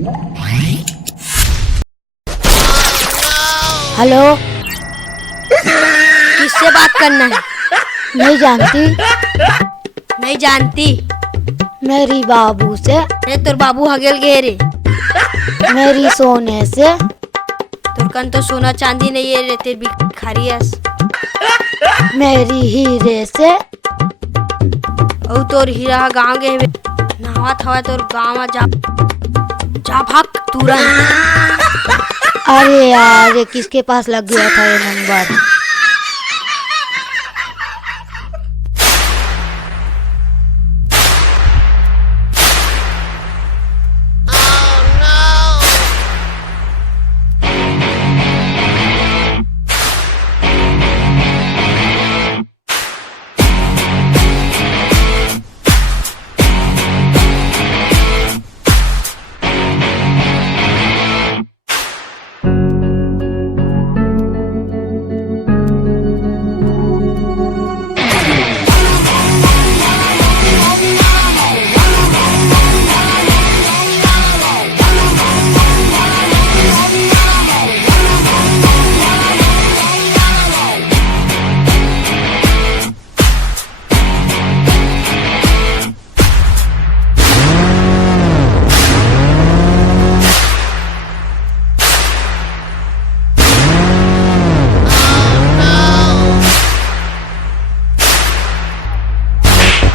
Hello, किससे बात करना है? नहीं जानती? नहीं जानती? मेरी बाबू से। अरे तोर बाबू हगेल गए रे। मेरी सोने से। तोर कन तो सोना चांदी नहीं है रे, तेरी भिखारी हस। मेरी हीरे से। और तोर हीरा गाँव गए नहावत हवा तोर गाँव में जा जा भाग तुरंत। अरे यार, ये किसके पास लग गया था ये नंबर?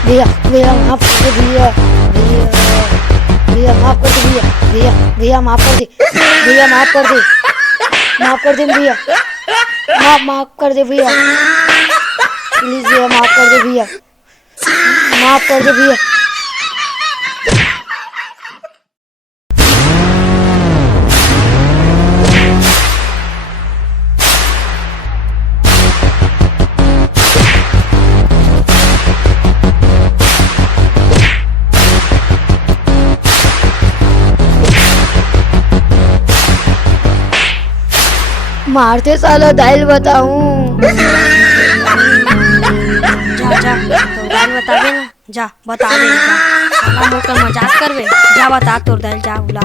भैया भैया माफ कर दे भैया। भैया माफ कर दे भैया। भैया माफ कर दे। भैया माफ कर दे। माफ कर दे भैया। माफ कर दे भैया। प्लीज भैया माफ कर दे भैया। माफ कर दे भैया। मारते साला दाइल बताऊं। जा जा तोर दाल बता दे ना, जा बता दे। साला मोकर मजाक करबे, जा बता तोर दाल, जा बुला।